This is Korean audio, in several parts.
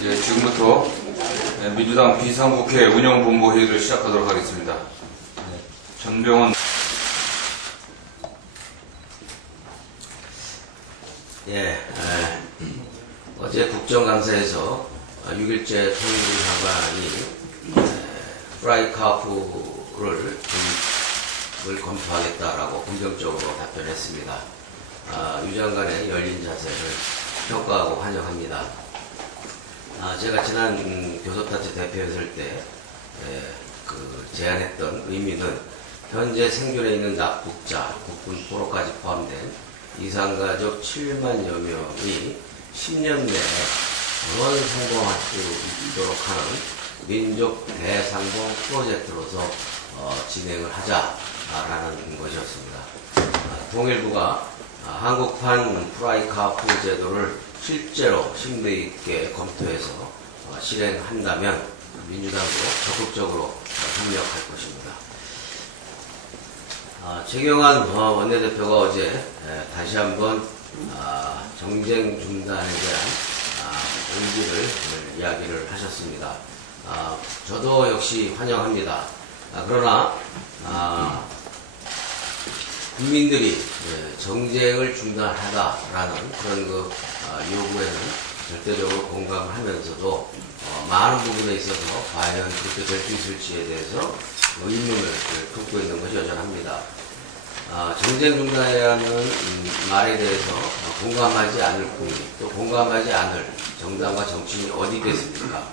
지금부터 민주당 비상국회 운영본부 회의를 시작하도록 하겠습니다. 전병헌. 어제 국정감사에서 6일째 통일하관이 프라이카프를 검토하겠다라고 긍정적으로 답변했습니다. 유 장관의 열린 자세를 평가하고 환영합니다. 제가 지난 교섭단체 대표였을 때 제안했던 의미는 현재 생존해 있는 납북자, 국군 포로까지 포함된 이산가족 7만여 명이 10년 내에 전원 성공할 수 있도록 하는 민족 대상봉 프로젝트로서 진행을 하자라는 것이었습니다. 통일부가 한국판 프라이카프 제도를 실제로 심도 있게 검토해서 실행한다면 민주당도 적극적으로 협력할 것입니다. 최경환 원내대표가 어제 다시 한번 정쟁 중단에 대한 의지를 이야기를 하셨습니다. 저도 역시 환영합니다. 그러나 국민들이 정쟁을 중단하다라는 그런 요구에는 절대적으로 공감을 하면서도 많은 부분에 있어서 과연 그렇게 될 수 있을지에 대해서 의문을 품고 있는 것이 여전합니다. 정쟁 중단이라는 말에 대해서 공감하지 않을 국민, 또 공감하지 않을 정당과 정치인이 어디 있겠습니까?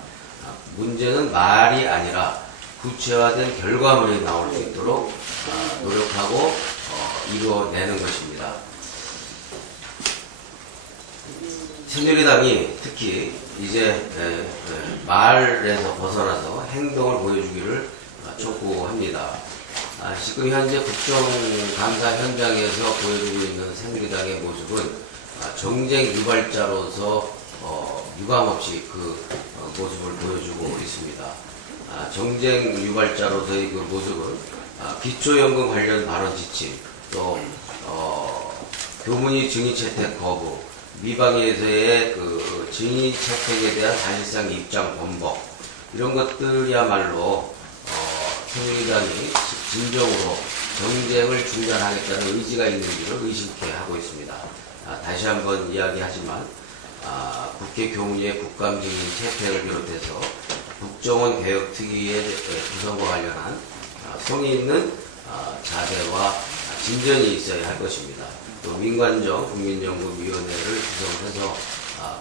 문제는 말이 아니라 구체화된 결과물이 나올 수 있도록 노력하고 이루어내는 것입니다. 새누리당이 특히 이제 말에서 벗어나서 행동을 보여주기를 촉구합니다. 지금 현재 국정감사 현장에서 보여주고 있는 새누리당의 모습은 정쟁 유발자로서 유감없이 그 모습을 보여주고 있습니다. 정쟁 유발자로서의 그 모습은 기초연금 관련 발언 지침, 또 교문위 증인 채택 거부, 미방에서의 그 증인 채택에 대한 사실상 입장 번복, 이런 것들이야말로 새누리당이 진정으로 정쟁을 중단하겠다는 의지가 있는지를 의심케 하고 있습니다. 다시 한번 이야기하지만 국회 교문위의 국감증인 채택을 비롯해서 국정원 개혁특위의 구성과 관련한 성의 있는 자세와 진전이 있어야 할 것입니다. 또 민관정 국민연구위원회를 구성해서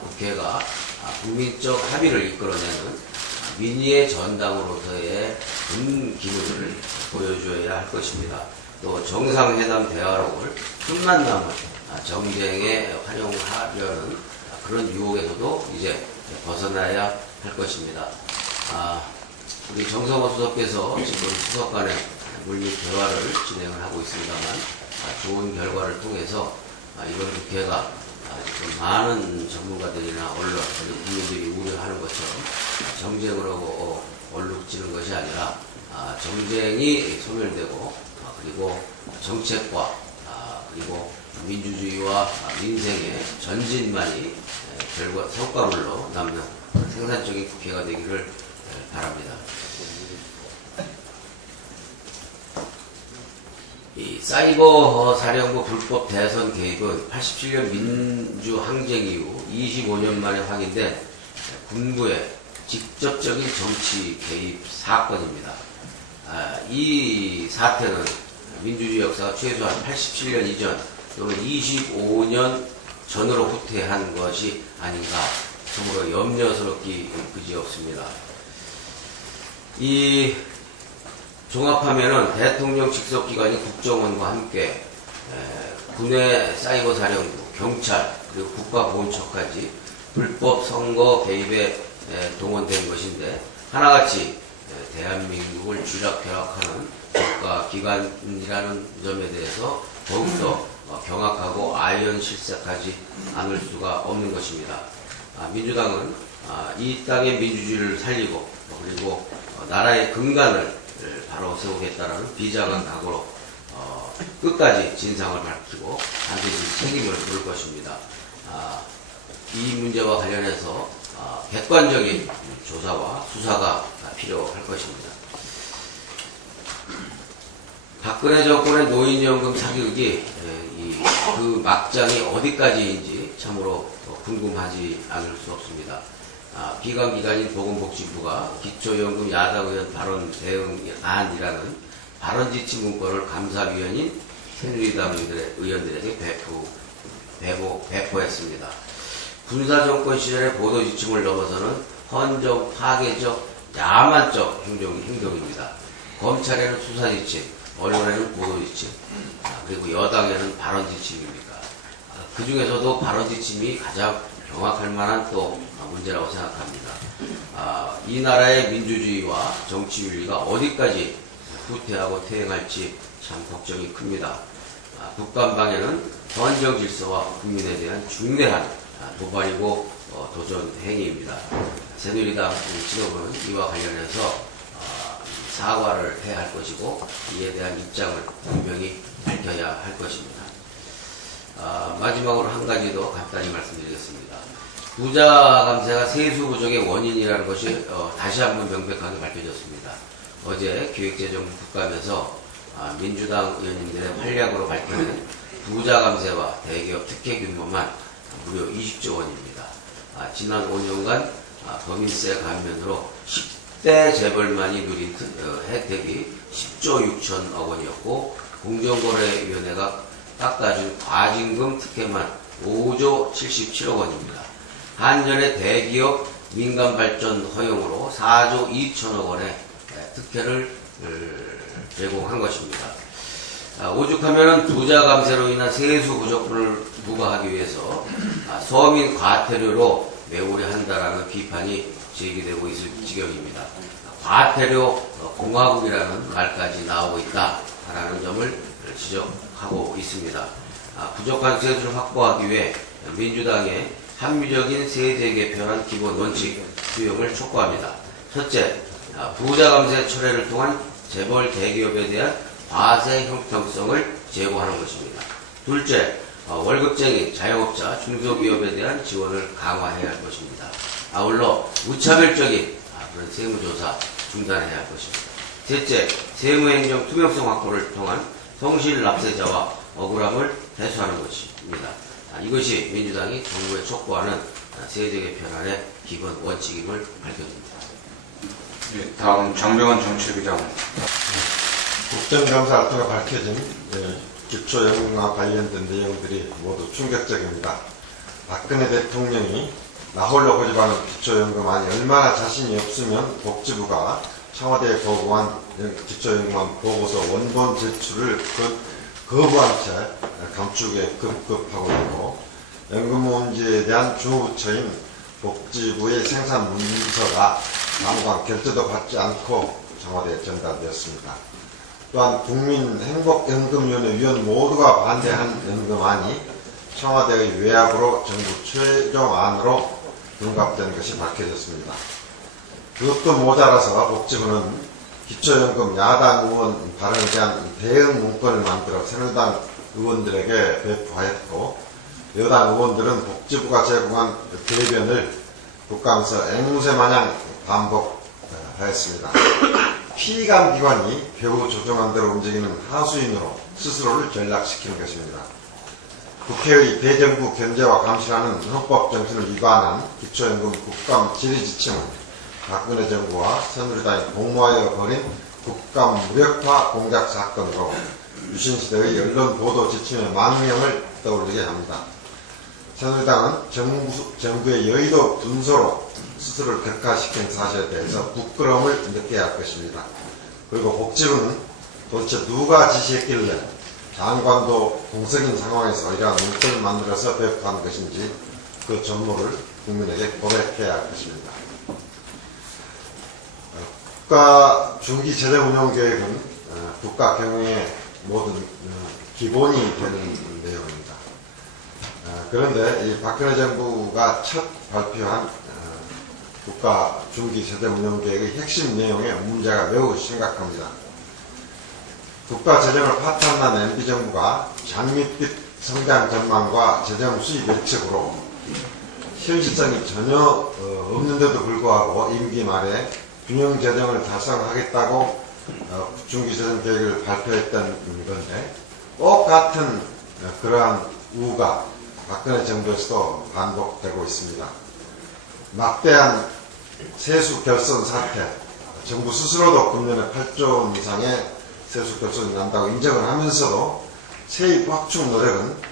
국회가 국민적 합의를 이끌어내는 민의의 전당으로서의 기능을 보여줘야 할 것입니다. 또 정상회담 대화록을 끝만남을 정쟁에 활용하려는 그런 유혹에서도 이제 벗어나야 할 것입니다. 우리 정성호 수석께서 지금 수석 간의 물밑 대화를 진행을 하고 있습니다만 좋은 결과를 통해서 이번 국회가 지금 많은 전문가들이나 언론, 국민들이 우려하는 것처럼 정쟁으로 얼룩지는 것이 아니라 정쟁이 소멸되고 그리고 정책과 그리고 민주주의와 민생의 전진만이 성과물로 남는 생산적인 국회가 되기를 바랍니다. 이 사이버 사령부 불법 대선 개입은 87년 민주항쟁 이후 25년 만에 확인된 군부의 직접적인 정치 개입 사건입니다. 이 사태는 민주주의 역사가 최소한 87년 이전 또는 25년 전으로 후퇴한 것이 아닌가 참으로 염려스럽기 그지없습니다. 이 종합하면은 대통령 직속기관인 국정원과 함께 군의 사이버 사령부, 경찰, 그리고 국가보훈처까지 불법 선거 개입에 동원된 것인데 하나같이 대한민국을 쥐락펴락하는 국가기관이라는 점에 대해서 더욱더 경악하고 아연실색하지 않을 수가 없는 것입니다. 민주당은 이 땅의 민주주의를 살리고 그리고 나라의 근간을 바로 세우겠다는 비장한 각오로 끝까지 진상을 밝히고 반드시 책임을 물을 것입니다. 이 문제와 관련해서 객관적인 조사와 수사가 필요할 것입니다. 박근혜 정권의 노인연금 사기극이 그 막장이 어디까지인지 참으로 궁금하지 않을 수 없습니다. 비관기관인 보건복지부가 기초연금 야당 의원 발언 대응안이라는 발언 지침 문건을 감사위원인 새누리당 의원들에게 배포했습니다. 군사정권 시절의 보도 지침을 넘어서는 헌정 파괴적 야만적 행동입니다. 검찰에는 수사 지침, 언론에는 보도 지침, 그리고 여당에는 발언 지침입니다. 그 중에서도 발언 지침이 가장 경악할 만한 또 문제라고 생각합니다. 이 나라의 민주주의와 정치 윤리가 어디까지 후퇴하고 퇴행할지 참 걱정이 큽니다. 북한방에는 헌정 질서와 국민에 대한 중대한 도발이고 도전 행위입니다. 새누리당 지도부는 이와 관련해서 사과를 해야 할 것이고 이에 대한 입장을 분명히 밝혀야 할 것입니다. 마지막으로 한 가지 더 간단히 말씀드리겠습니다. 부자 감세가 세수 부족의 원인이라는 것이 다시 한번 명백하게 밝혀졌습니다. 어제 기획재정부 국감에서 민주당 의원님들의 활약으로 밝혀낸 부자 감세와 대기업 특혜 규모만 무려 20조 원입니다. 지난 5년간 법인세 감면으로 10대 재벌만이 누린 혜택이 10조 6천억 원이었고 공정거래위원회가 깎아준 과징금 특혜만 5조 77억 원입니다. 한전의 대기업 민간발전 허용으로 4조 2천억 원의 특혜를 제공한 것입니다. 오죽하면 부자 감세로 인한 세수 부족분을 부과하기 위해서 서민 과태료로 메우려 한다라는 비판이 제기되고 있을 지경입니다. 과태료 공화국이라는 말까지 나오고 있다라는 점을 지적하고 있습니다. 부족한 세수를 확보하기 위해 민주당의 합리적인 세제 개편안 기본 원칙 수용을 촉구합니다. 첫째, 부자 감세 철회를 통한 재벌 대기업에 대한 과세 형평성을 제고하는 것입니다. 둘째, 월급쟁이, 자영업자, 중소기업에 대한 지원을 강화해야 할 것입니다. 아울러 무차별적인 그런 세무조사 중단해야 할 것입니다. 셋째, 세무행정 투명성 확보를 통한 성실 납세자와 억울함을 해소하는 것입니다. 이것이 민주당이 정부에 촉구하는 세제 개편안의 기본 원칙임을 밝혀집니다. 네, 다음 장병환 정치부장. 국정감사를 통해 밝혀진 기초연금과 관련된 내용들이 모두 충격적입니다. 박근혜 대통령이 나홀로 고집하는 기초연금안이 얼마나 자신이 없으면 복지부가 청와대에 보고한 기초연금안 보고서 원본 제출을 거부한 채 감축에 급급하고 있고, 연금 문제에 대한 주무처인 복지부의 생산 문서가 당관 결제도 받지 않고 청와대에 전달되었습니다. 또한 국민행복연금위원회 위원 모두가 반대한 연금안이 청와대의 외압으로 정부 최종안으로 둔갑된 것이 밝혀졌습니다. 그것도 모자라서 복지부는 기초연금 야당 의원 발언에 대한 대응 문건을 만들어 새누리당 의원들에게 배포하였고, 여당 의원들은 복지부가 제공한 대변을 국감에서 앵무새 마냥 반복하였습니다. 피감기관이 배후 조정한 대로 움직이는 하수인으로 스스로를 전락시키는 것입니다. 국회의 대정부 견제와 감시라는 헌법 정신을 위반한 기초연금 국감 질의지침은 박근혜 정부와 새누리당이 공모하여 벌인 국감 무력화 공작 사건으로 유신시대의 언론 보도 지침의 망명을 떠올리게 합니다. 새누리당은 정부의 여의도 분소로 스스로를 격화시킨 사실에 대해서 부끄러움을 느껴야 할 것입니다. 그리고 복지부는 도대체 누가 지시했길래 장관도 공석인 상황에서 이러한 문건을 만들어서 배포한 것인지 그 전모를 국민에게 고백해야 할 것입니다. 국가 중기 재정 운영 계획은 국가 경영의 모든 기본이 되는 내용입니다. 그런데 이 박근혜 정부가 첫 발표한 국가 중기 재정 운영 계획의 핵심 내용에 문제가 매우 심각합니다. 국가 재정을 파탄난 MB정부가 장밋빛 성장 전망과 재정 수입 예측으로 현실성이 전혀 없는데도 불구하고 임기 말에 균형 재정을 달성하겠다고 중기재정 계획을 발표했던 건데 똑같은 그러한 우가 박근혜 정부에서도 반복되고 있습니다. 막대한 세수 결손 사태, 정부 스스로도 금년에 8조 원 이상의 세수 결손이 난다고 인정을 하면서도 세입 확충 노력은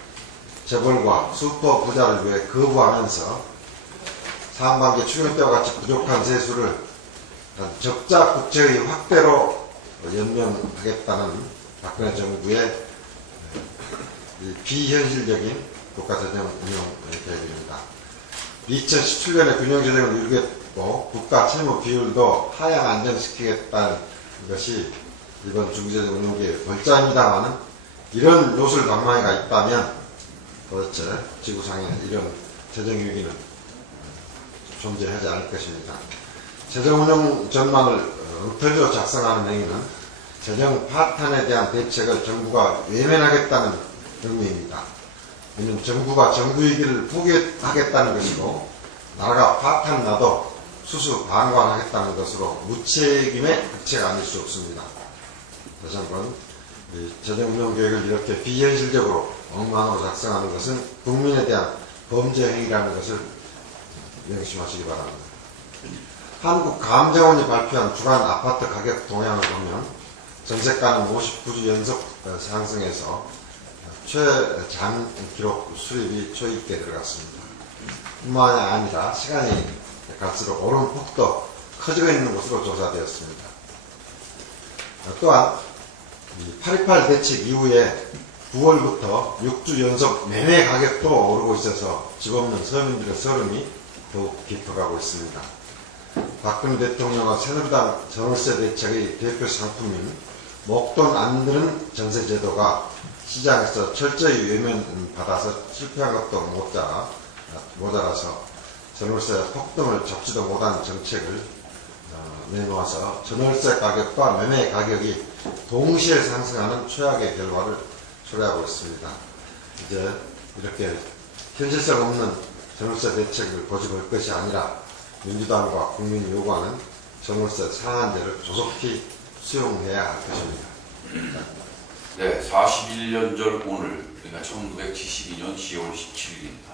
재벌과 슈퍼 부자를 위해 거부하면서 상반기 추경 때와 같이 부족한 세수를 적자 국채의 확대로 연명하겠다는 박근혜 정부의 비현실적인 국가재정 운영 계획입니다. 2017년에 균형재정을 이루겠고 국가 채무 비율도 하향 안정시키겠다는 것이 이번 중기재정 운영계획의 골자입니다만은 이런 요술 방망이가 있다면 도대체 지구상에 이런 재정위기는 존재하지 않을 것입니다. 재정운영 전망을 엉터리로 작성하는 행위는 재정 파탄에 대한 대책을 정부가 외면하겠다는 의미입니다. 이는 정부가 정부위기를 포기하겠다는 것이고 나라가 파탄 나도 수수 방관하겠다는 것으로 무책임의 극치가 아닐 수 없습니다. 다시 한번 재정운영계획을 이렇게 비현실적으로 엉망으로 작성하는 것은 국민에 대한 범죄 행위라는 것을 명심하시기 바랍니다. 한국감정원이 발표한 주간 아파트 가격 동향을 보면 전세가는 59주 연속 상승해서 최장 기록 수입이 초입기에 들어갔습니다. 뿐만 아니라 시간이 갈수록 오른 폭도 커지고 있는 것으로 조사되었습니다. 또한 8.28 대책 이후에 9월부터 6주 연속 매매 가격도 오르고 있어서 집 없는 서민들의 서름이 더욱 깊어가고 있습니다. 박근혜 대통령과 새누리당 전월세 대책의 대표 상품인 목돈 안 드는 전세제도가 시장에서 철저히 외면받아서 실패한 것도 모자라서 전월세 폭등을 잡지도 못한 정책을 내놓아서 전월세 가격과 매매 가격이 동시에 상승하는 최악의 결과를 초래하고 있습니다. 이제 이렇게 현실성 없는 전월세 대책을 고집할 것이 아니라 민주당과 국민이 요구하는 전월세 상한제를 조속히 수용해야 할 것입니다. 네, 41년 전 오늘, 그러니까 1972년 10월 17일입니다.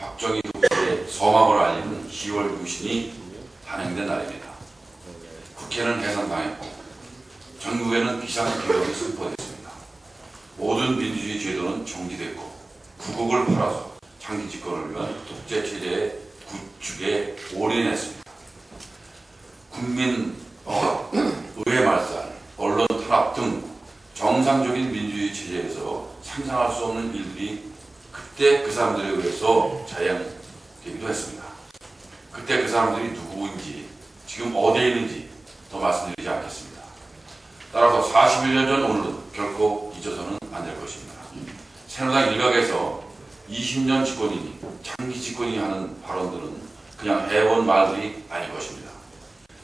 박정희 독재의 서막을 알리는 10월 유신이 단행된 날입니다. 국회는 해산당했고 전국에는 비상계엄이 선포됐습니다. 모든 민주주의 제도는 정지됐고 구국을 팔아서 장기 집권을 위한 독재 체제의 구축에 올인했습니다. 국민 의회 말살, 언론 탄압 등 정상적인 민주주의 체제에서 상상할 수 없는 일들이 그때 그 사람들에 의해서 자행되기도 했습니다. 그때 그 사람들이 누구인지, 지금 어디에 있는지 더 말씀드리지 않겠습니다. 따라서 41년 전 오늘은 결코 잊어서는 안 될 것입니다. 새누리당 일각에서 20년 집권이니 장기 집권이 하는 발언들은 그냥 해온 말들이 아닐 것입니다.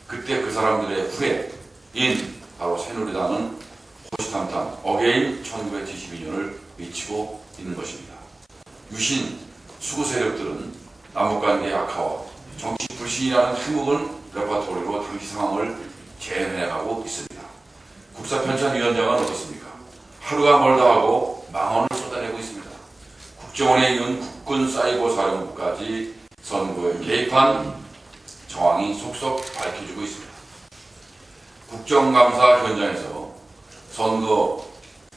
그때 그 사람들의 후예인 바로 새누리당은 호시탐탐 어게인 1972년을 외치고 있는 것입니다. 유신 수구 세력들은 남북관계 악화와 정치 불신이라는 해묵은 레퍼토리로 당시 상황을 재현해가고 있습니다. 국사편찬위원장은 어떻습니까? 하루가 멀다 하고 망언을 쏟아내고 있습니다. 국정원에 이은 국군 사이버 사령부까지 선거에 개입한 정황이 속속 밝혀지고 있습니다. 국정감사 현장에서 선거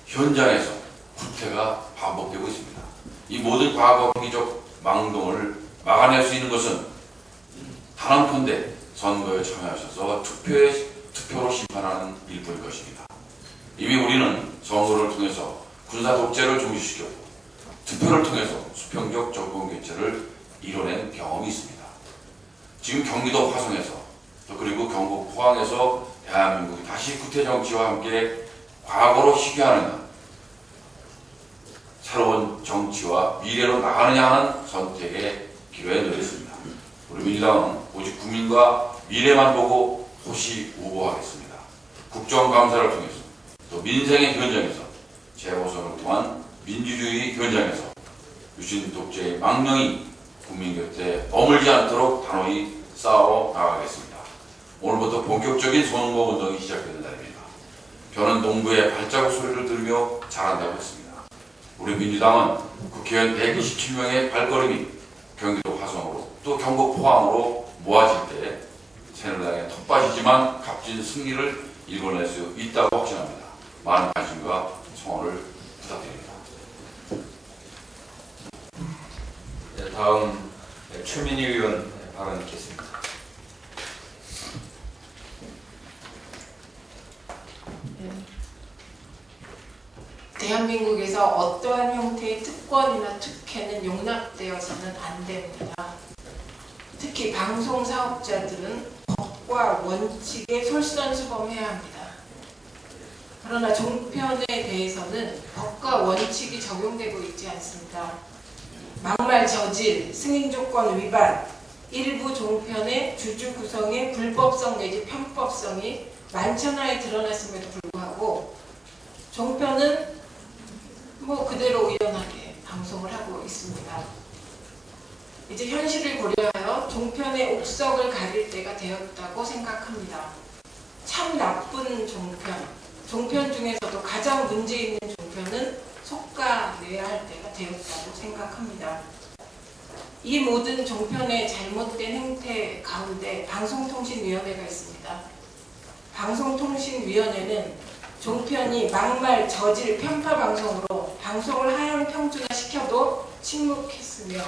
현장에서 구태가 반복되고 있습니다. 이 모든 과거 행위적 망동을 막아낼 수 있는 것은 단언컨대 선거에 참여하셔서 투표로 심판하는 일뿐일 것입니다. 이미 우리는 선거를 통해서 군사 독재를 종식시켰고 투표를 통해서 수평적 정권 교체를 이뤄낸 경험이 있습니다. 지금 경기도 화성에서 또 그리고 경북 포항에서 대한민국이 다시 구태 정치와 함께 과거로 희귀하느냐, 새로운 정치와 미래로 나가느냐 하는 선택의 기로에 놓였습니다. 우리 민주당은 오직 국민과 미래만 보고 호시우보하겠습니다. 국정감사를 통해서 또 민생의 현장에서 재보선을 통한 민주주의 현장에서 유신 독재의 망령이 국민 곁에 머물지 않도록 단호히 싸워 나가겠습니다. 오늘부터 본격적인 선거 운동이 시작되는 날입니다. 저는 동부의 발자국 소리를 들으며 자란다고 했습니다. 우리 민주당은 국회의원 127명의 발걸음이 경기도 화성으로 또 경북 포항으로 모아질 때 새누리당의 텃밭이지만 값진 승리를 이뤄낼 수 있다고 확신합니다. 많은 관심과 성원을 부탁드립니다. 네, 다음 최민희 의원 발언 있겠습니다. 대한민국에서 어떠한 형태의 특권이나 특혜는 용납되어서는 안 됩니다. 특히 방송사업자들은 법과 원칙에 솔선수범해야 합니다. 그러나 종편에 대해서는 법과 원칙이 적용되고 있지 않습니다. 막말 저질, 승인조건 위반, 일부 종편의 주주 구성의 불법성 내지 편법성이 만천하에 드러났음에도 불구하고 종편은 그대로 우연하게 방송을 하고 있습니다. 이제 현실을 고려하여 종편의 옥석을 가릴 때가 되었다고 생각합니다. 참 나쁜 종편 중에서도 가장 문제 있는 종편은 속가내야 할 때가 되었다고 생각합니다. 이 모든 종편의 잘못된 행태 가운데 방송통신위원회가 있습니다. 방송통신위원회는 종편이 막말, 저질, 편파 방송으로 방송을 하향 평준화시켜도 침묵했으며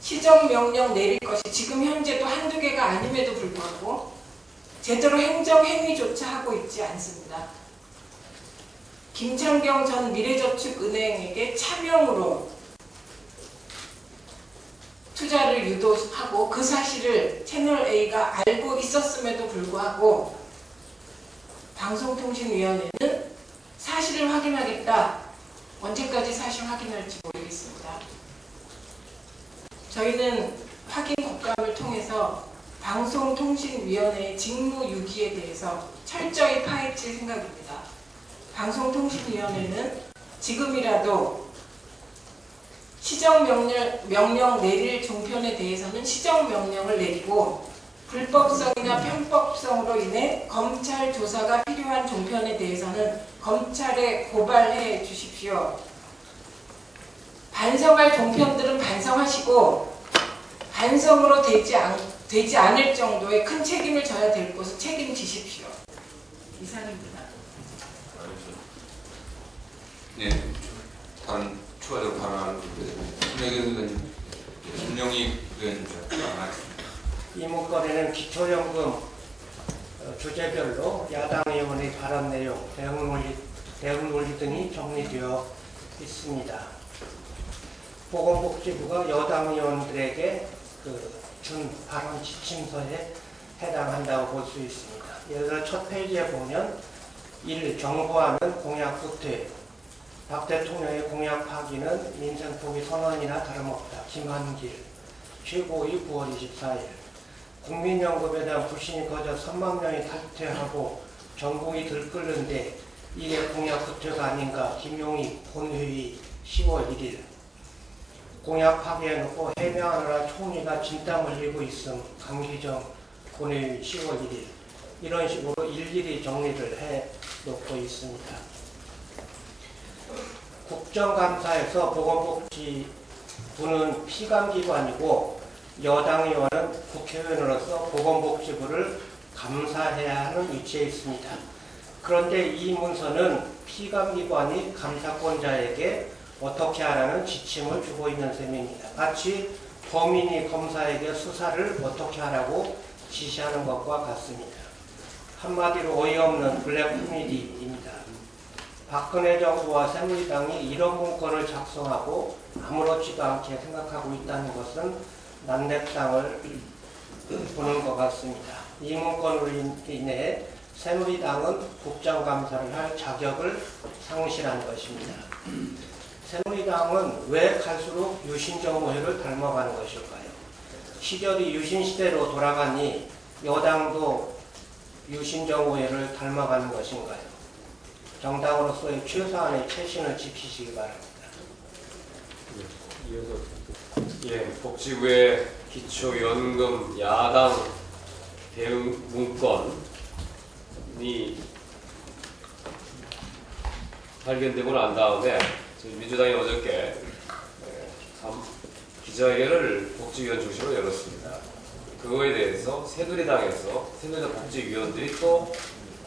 시정명령 내릴 것이 지금 현재도 한두 개가 아님에도 불구하고 제대로 행정행위조차 하고 있지 않습니다. 김창경 전 미래저축은행에게 차명으로 투자를 유도하고 그 사실을 채널A가 알고 있었음에도 불구하고 방송통신위원회는 사실을 확인하겠다. 언제까지 사실 확인할지 모르겠습니다. 저희는 확인 국감을 통해서 방송통신위원회의 직무유기에 대해서 철저히 파헤칠 생각입니다. 방송통신위원회는 지금이라도 시정명령 내릴 종편에 대해서는 시정명령을 내리고 불법성이나 편법성으로 인해 검찰 조사가 필요한 종편에 대해서는 검찰에 고발해 주십시오. 반성할 종편들은 반성하시고 반성으로 되지 않을 정도의 큰 책임을 져야 될 곳은 책임지십시오. 이상입니다. 네, 다른 추가적으로 발언하는 분들은 김영희 의원 발언하겠습니다. 이 문건에는 기초연금 주제별로 야당 의원의 발언 내용, 대응 논리 등이 정리되어 있습니다. 보건복지부가 여당 의원들에게 준 발언 지침서에 해당한다고 볼 수 있습니다. 예를 들어 첫 페이지에 보면 1. 정부하는 공약 후퇴. 박 대통령의 공약 파기는 민생 포기 선언이나 다름없다. 김한길. 최고위 9월 24일. 국민연금에 대한 불신이 커져 3만 명이 탈퇴하고 전국이 들끓는데 이게 공약 후퇴가 아닌가. 김용희 본회의 10월 1일. 공약 파기해놓고 해명하느라 총리가 진땀 흘리고 있음. 강기정 본회의 10월 1일. 이런 식으로 일일이 정리를 해놓고 있습니다. 국정감사에서 보건복지부는 피감기관이고 여당 의원은 국회의원으로서 보건복지부를 감사해야 하는 위치에 있습니다. 그런데 이 문서는 피감기관이 감사권자에게 어떻게 하라는 지침을 주고 있는 셈입니다. 마치 범인이 검사에게 수사를 어떻게 하라고 지시하는 것과 같습니다. 한마디로 어이없는 블랙 코미디입니다. 박근혜 정부와 새누리당이 이런 문건을 작성하고 아무렇지도 않게 생각하고 있다는 것은 난랩상을 보는 것 같습니다. 이 문건으로 인해 새누리당은 국정감사를 할 자격을 상실한 것입니다. 새누리당은 왜 갈수록 유신정 오해를 닮아가는 것일까요? 시절이 유신시대로 돌아가니 여당도 유신정 오해를 닮아가는 것인가요? 정당으로서의 최소한의 최신을 지키시기 바랍니다. 예, 복지부의 기초연금 야당 대응 문건이 발견되고 난 다음에 저희 민주당이 어저께 기자회견을 복지위원 중심으로 열었습니다. 그거에 대해서 새누리당 복지위원들이 또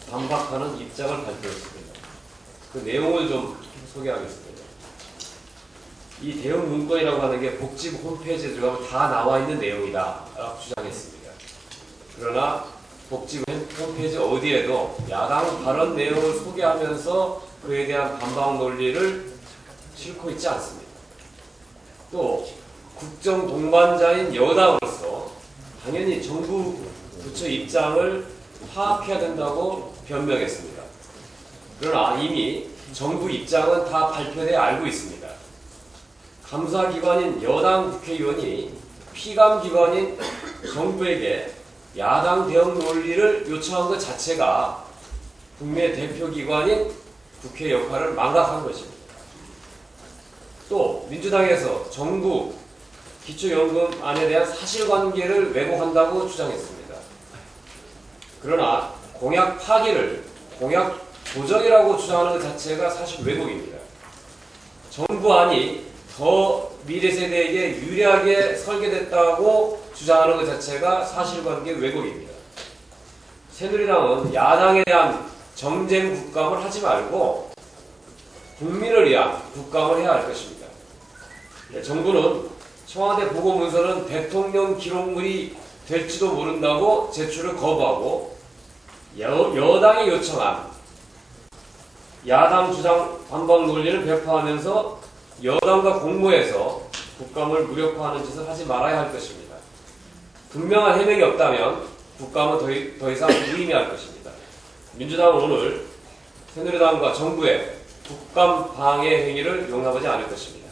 반박하는 입장을 발표했습니다. 그 내용을 좀 소개하겠습니다. 이 대응 문건이라고 하는 게 복지부 홈페이지에 들어가면 다 나와 있는 내용이다 라고 주장했습니다. 그러나 복지부 홈페이지 어디에도 야당 발언 내용을 소개하면서 그에 대한 반박 논리를 싣고 있지 않습니다. 또 국정 동반자인 여당으로서 당연히 정부 부처 입장을 파악해야 된다고 변명했습니다. 그러나 이미 정부 입장은 다 발표돼 알고 있습니다. 감사기관인 여당 국회의원이 피감기관인 정부에게 야당 대응 논리를 요청한 것 자체가 국내 대표기관인 국회 역할을 망각한 것입니다. 또 민주당에서 정부 기초연금안에 대한 사실관계를 왜곡한다고 주장했습니다. 그러나 공약 파기를 공약 조정이라고 주장하는 것 자체가 사실 왜곡입니다. 정부안이 더 미래 세대에게 유리하게 설계됐다고 주장하는 것 자체가 사실관계 왜곡입니다. 새누리당은 야당에 대한 정쟁 국감을 하지 말고 국민을 위한 국감을 해야 할 것입니다. 정부는 청와대 보고문서는 대통령 기록물이 될지도 모른다고 제출을 거부하고 여당이 요청한 야당 주장 반박 논리를 배포하면서 여당과 공모해서 국감을 무력화하는 짓을 하지 말아야 할 것입니다. 분명한 해명이 없다면 국감은 더 이상 무의미할 것입니다. 민주당은 오늘 새누리당과 정부의 국감 방해 행위를 용납하지 않을 것입니다.